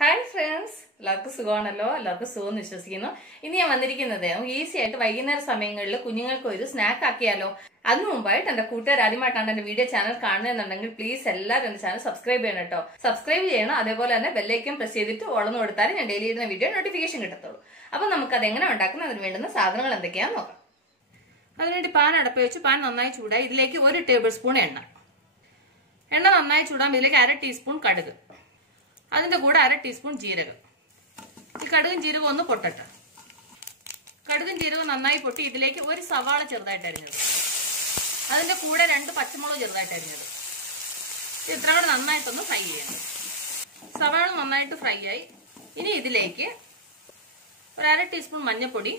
Hi friends, എല്ലാവർക്കും സുഖമാണല്ലോ. എല്ലാവർക്കും സുഖം എന്ന് വിശ്വസിക്കുന്നു. ഇനി ഞാൻ വന്നിരിക്കുന്നത് ഈസി ആയിട്ട് വൈകുന്നേര സമയങ്ങളിൽ കുഞ്ഞുങ്ങൾക്ക് ഒരു സ്നാക്ക് ആക്കിയാലോ. അതിനു മുമ്പായിട്ട് എന്റെ കൂട്ടുകാർ ആദ്യമായിട്ടാണ് എന്റെ വീഡിയോ ചാനൽ കാണുന്നതെന്നുണ്ടെങ്കിൽ പ്ലീസ് എല്ലാവരും എന്റെ ചാനൽ സബ്സ്ക്രൈബ് ചെയ്യണം കേട്ടോ. സബ്സ്ക്രൈബ് ചെയ്യണം, അതേപോലെ തന്നെ ബെല്ലൈക്കൻ പ്രസ് ചെയ്തിട്ട് ഓളന്ന് കൊടുത്താൽ ഞാൻ ഡെയിലി ഇടുന്ന വീഡിയോ നോട്ടിഫിക്കേഷൻ കിട്ടത്തുള്ളൂ. അപ്പൊ നമുക്ക് അത് എങ്ങനെ ഉണ്ടാക്കുന്നത്, അതിന് വേണ്ടുന്ന സാധനങ്ങൾ എന്തൊക്കെയാണെന്ന് നോക്കാം. അതിനുവേണ്ടി പാൻ അടപ്പ് വെച്ച് പാൻ നന്നായി ചൂടായി ഇതിലേക്ക് 1 ടേബിൾ സ്പൂൺ എണ്ണ നന്നായി ചൂടാകുമ്പോൾ ഇതിലേക്ക് 1/2 ടീസ്പൂൺ കടുക്, അതിന്റെ കൂടെ 1/2 ടീസ്പൂൺ ജീരകം. ഈ കടുകും ജീരകവും ഒന്ന് പൊട്ടട്ടെ. കടുകും ജീരകവും നന്നായി പൊട്ടി ഇതിലേക്ക് 1 സവാള ചെറുതായിട്ട് അരിഞ്ഞത്, അതിന്റെ കൂടെ 2 പച്ചമുളക് ചെറുതായിട്ട് അരിഞ്ഞത്. ഇത്ര കൂടെ നന്നായിട്ടൊന്ന് ഫ്രൈ ചെയ്യണം. സവാള നന്നായിട്ട് ഫ്രൈ ആയി. ഇനി ഇതിലേക്ക് 1/2 ടീസ്പൂൺ മഞ്ഞൾപ്പൊടി,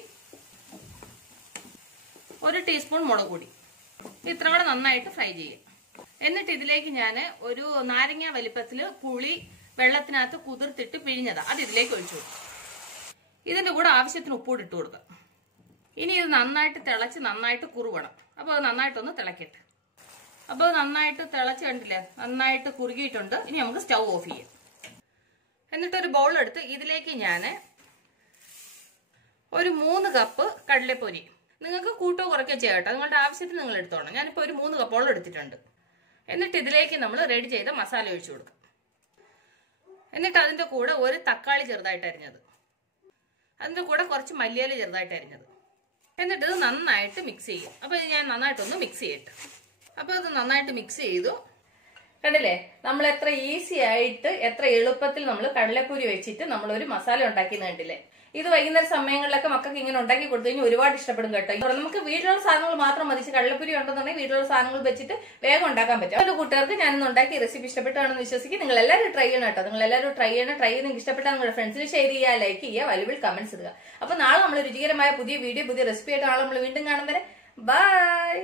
1 ടീസ്പൂൺ മുളക് പൊടി, ഇത്ര കൂടെ നന്നായിട്ട് ഫ്രൈ ചെയ്യാം. എന്നിട്ട് ഇതിലേക്ക് ഞാൻ ഒരു നാരങ്ങ വലിപ്പത്തിൽ പുളി വെള്ളത്തിനകത്ത് കുതിർത്തിട്ട് പിഴിഞ്ഞതാ, അത് ഇതിലേക്ക് ഒഴിച്ചു കൊടുക്കും. ഇതിന്റെ കൂടെ ആവശ്യത്തിന് ഉപ്പൂടി ഇട്ട് കൊടുക്കാം. ഇനി ഇത് നന്നായിട്ട് തിളച്ച് നന്നായിട്ട് കുറുകണം. അപ്പോൾ അത് നന്നായിട്ടൊന്ന് തിളക്കട്ടെ. അപ്പോൾ നന്നായിട്ട് തിളച്ച് കണ്ടില്ലേ, നന്നായിട്ട് കുറുകിയിട്ടുണ്ട്. ഇനി നമുക്ക് സ്റ്റൗ ഓഫ് ചെയ്യാം. എന്നിട്ടൊരു ബൗൾ എടുത്ത് ഇതിലേക്ക് ഞാൻ ഒരു 3 കപ്പ് കടലപ്പൊരി, നിങ്ങൾക്ക് കൂട്ടോ കുറയ്ക്കോ ചെയ്യാം കേട്ടോ, നിങ്ങളുടെ ആവശ്യത്തിന് നിങ്ങൾ എടുത്തോണം. ഞാനിപ്പോൾ ഒരു 3 കപ്പോളം എടുത്തിട്ടുണ്ട്. എന്നിട്ട് ഇതിലേക്ക് നമ്മൾ റെഡി ചെയ്ത മസാല ഒഴിച്ചു കൊടുക്കാം. എന്നിട്ട് അതിന്റെ കൂടെ 1 തക്കാളി ചെറുതായിട്ട് അരിഞ്ഞത്, അതിന്റെ കൂടെ കുറച്ച് മല്ലിയില ചെറുതായിട്ട് അരിഞ്ഞത്. എന്നിട്ട് ഇത് നന്നായിട്ട് മിക്സ് ചെയ്യും. അപ്പൊ ഇത് ഞാൻ നന്നായിട്ടൊന്ന് മിക്സ് ചെയ്യട്ടെ. അപ്പൊ ഇത് നന്നായിട്ട് മിക്സ് ചെയ്തു. കണ്ടില്ലേ, നമ്മൾ എത്ര ഈസി ആയിട്ട് എത്ര എളുപ്പത്തിൽ നമ്മൾ കടലപ്പൊരി വെച്ചിട്ട് നമ്മൾ ഒരു മസാല ഉണ്ടാക്കിയെന്ന് കണ്ടില്ലേ. ഇത് വൈകുന്നേര സമയങ്ങളിലൊക്കെ മക്കൾക്ക് ഇങ്ങനെ ഉണ്ടാക്കി കൊടുത്തു കഴിഞ്ഞാൽ ഒരുപാട് ഇഷ്ടപ്പെടും കേട്ടോ. നമുക്ക് വീട്ടിലുള്ള സാധനങ്ങൾ മാത്രം മതി. കടലപ്പൊരി ഉണ്ടെന്നുണ്ടെങ്കിൽ വീട്ടിലുള്ള സാധനങ്ങൾ വെച്ചിട്ട് വേഗം ഉണ്ടാക്കാൻ പറ്റും. ഒരു കൂട്ടുകാർക്ക് ഞാനൊന്ന് ഉണ്ടാക്കി റെസിപ്പി ഇഷ്ടപ്പെട്ടാണെന്ന് വിശ്വസിക്കും. നിങ്ങൾ എല്ലാവരും ട്രൈ ചെയ്യണം കേട്ടോ. നിങ്ങൾ എല്ലാവരും ട്രൈ ചെയ്യണം. ട്രൈ ചെയ്ത് നിങ്ങൾക്ക് ഇഷ്ടപ്പെട്ടാൽ നിങ്ങളുടെ ഫ്രണ്ട്സിന് ഷെയർ ചെയ്യുക, ലൈക്ക് ചെയ്യുക, വാല്യുബിൾ കമന്റ്സ് ഇടുക. അപ്പൊ നാളെ നമ്മൾ രുചികരമായ പുതിയ വീഡിയോ, പുതിയ റെസിപ്പി ആയിട്ട് നാളെ നമ്മൾ വീണ്ടും കാണും വരെ ബൈ.